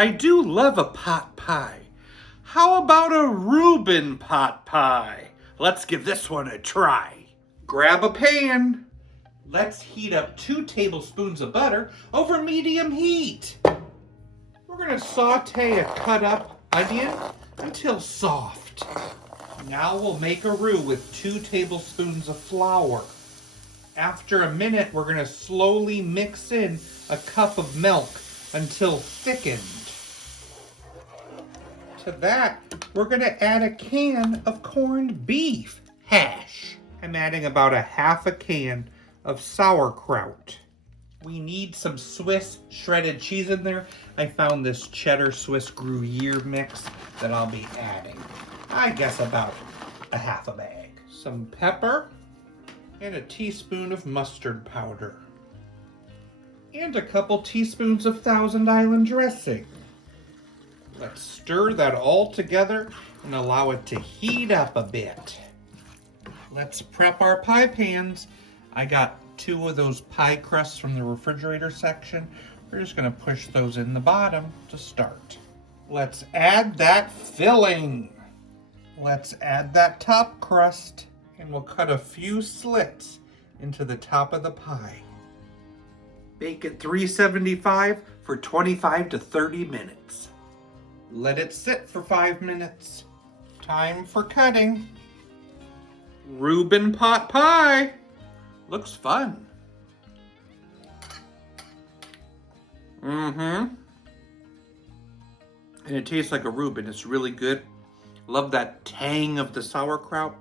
I do love a pot pie. How about a Reuben pot pie? Let's give this one a try. Grab a pan. Let's heat up 2 tablespoons of butter over medium heat. We're going to saute a cut up onion until soft. Now we'll make a roux with 2 tablespoons of flour. After a minute, we're going to slowly mix in a cup of milk until thickened. To that, we're going to add a can of corned beef hash. I'm adding about a half a can of sauerkraut. We need some Swiss shredded cheese in there. I found this cheddar Swiss Gruyere mix that I'll be adding. I guess about a half a bag. Some pepper and a teaspoon of mustard powder. And a couple teaspoons of Thousand Island dressing. Let's stir that all together and allow it to heat up a bit. Let's prep our pie pans. I got 2 of those pie crusts from the refrigerator section. We're just going to push those in the bottom to start. Let's add that filling. Let's add that top crust, and we'll cut a few slits into the top of the pie. Bake at 375 for 25 to 30 minutes. Let it sit for 5 minutes. Time for cutting. Reuben pot pie. Looks fun. And it tastes like a Reuben. It's really good. Love that tang of the sauerkraut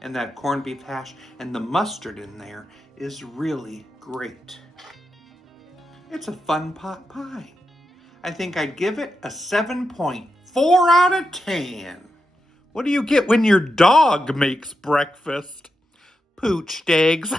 and that corned beef hash, and the mustard in there is really great. It's a fun pot pie. I think I'd give it a 7.4 out of 10. What do you get when your dog makes breakfast? Poached eggs.